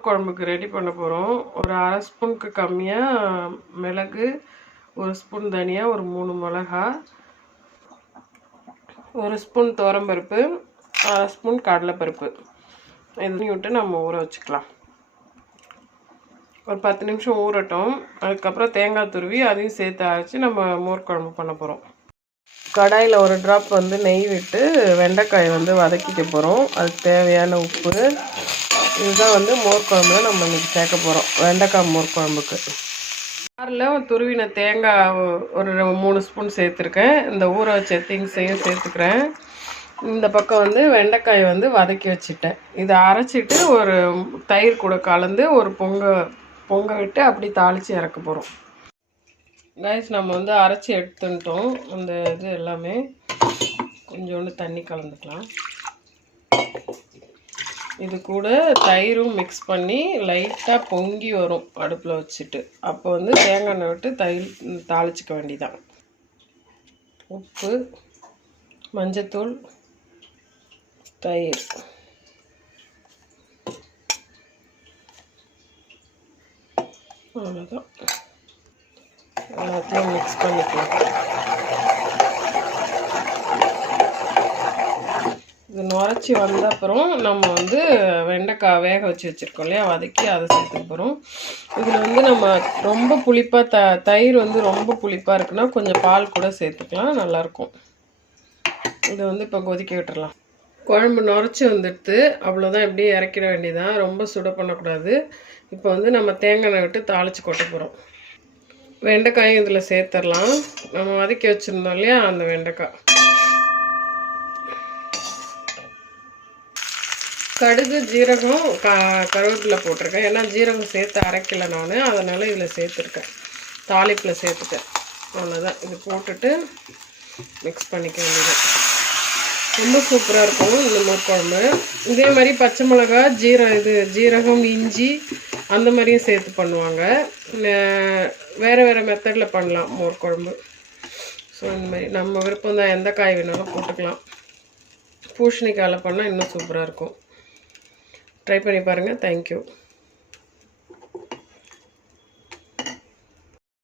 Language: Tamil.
மோர் குழம்புக்கு ரெடி பண்ண போகிறோம். ஒரு அரை ஸ்பூனுக்கு கம்மியாக மிளகு, 1 ஸ்பூன் தனியா, ஒரு 3 மிளகா, 1 ஸ்பூன் துவரம்பருப்பு, அரை ஸ்பூன் கடலைப்பருப்பு இதையும் விட்டு நம்ம ஊற வச்சுக்கலாம். ஒரு 10 நிமிஷம் ஊறட்டும். அதுக்கப்புறம் தேங்காய் துருவி அதையும் சேர்த்து அரைச்சி நம்ம மோர் குழம்பு பண்ண போகிறோம். கடாயில் ஒரு ட்ராப் நெய் விட்டு வெண்டைக்காய் வதக்கிக்க போகிறோம். அதுக்கு தேவையான உப்பு. இதுதான் மோர் குழம்புல நம்ம இன்றைக்கி சேர்க்க போகிறோம். வெண்டைக்காய் மோர் குழம்புக்கு காரில் துருவின தேங்காய் ஒரு 3 ஸ்பூன் சேர்த்துருக்கேன். இந்த ஊற வச்ச திங்ஸையும் சேர்த்துக்கிறேன். இந்த பக்கம் வெண்டைக்காய் வதக்கி வச்சுட்டேன். இதை அரைச்சிட்டு ஒரு தயிர் கூட கலந்து ஒரு பொங்க விட்டு அப்படி தாளித்து இறக்க போகிறோம். கைஸ் நம்ம அரைச்சி எடுத்துட்டோம். அந்த இது எல்லாமே கொஞ்சோண்டு தண்ணி கலந்துக்கலாம். இது கூட தயிரும் மிக்ஸ் பண்ணி லைட்டாக பொங்கி வரும் அடுப்பில் வச்சுட்டு. அப்போ தேங்காய் எண்ணெய் விட்டு தயிர் தாளிச்சிக்க வேண்டியதான். உப்பு, மஞ்சத்தூள், தயிர், அவ்வளோதான். எல்லாத்தையும் மிக்ஸ் பண்ணிக்கலாம். இது நுரைச்சி வந்த அப்புறம் நம்ம வெண்டைக்காய் வேக வச்சு வச்சுருக்கோம் இல்லையா, வதக்கி அதை சேர்த்துக்க போகிறோம். இதில் நம்ம ரொம்ப புளிப்பாக தயிர் ரொம்ப புளிப்பாக இருக்குன்னா கொஞ்சம் பால் கூட சேர்த்துக்கலாம், நல்லாயிருக்கும். இதை இப்போ கொதிக்க விட்டுறலாம். குழம்பு நுரைச்சி வந்துடுது. அவ்வளோதான், இப்படியே இறக்கிட வேண்டியதான். ரொம்ப சுட பண்ணக்கூடாது. இப்போ நம்ம தேங்காய் எண்ணெய் விட்டு தாளித்து கொட்ட போகிறோம். வெண்டைக்காயும் இதில் சேர்த்துடலாம். நம்ம வதக்கி வச்சுருந்தோம் இல்லையா, அந்த வெண்டைக்காய். கடுகு, ஜீரகம், கருவேப்பிலை போட்டிருக்கேன். ஏன்னா ஜீரகம் சேர்த்து அரைக்கலை நான், அதனால் இதில் சேர்த்துருக்கேன். தாளிப்பில் சேர்த்துட்டேன். அவ்வளோதான். இது போட்டுட்டு மிக்ஸ் பண்ணிக்க வேண்டியது. ரொம்ப சூப்பராக இருக்கும் இந்த மோர் குழம்பு. இதே மாதிரி பச்சை மிளகா, ஜீரகம், இஞ்சி அந்த மாதிரியும் சேர்த்து பண்ணுவாங்க. வேறு வேறு மெத்தடில் பண்ணலாம் மோர் குழம்பு. ஸோ இந்த மாதிரி நம்ம விருப்பம் தான், எந்த காய் வேணாலும் போட்டுக்கலாம். பூசணிக்காயில் பண்ணால் இன்னும் சூப்பராக இருக்கும். ட்ரை பண்ணி பாருங்கள். தேங்க்யூ.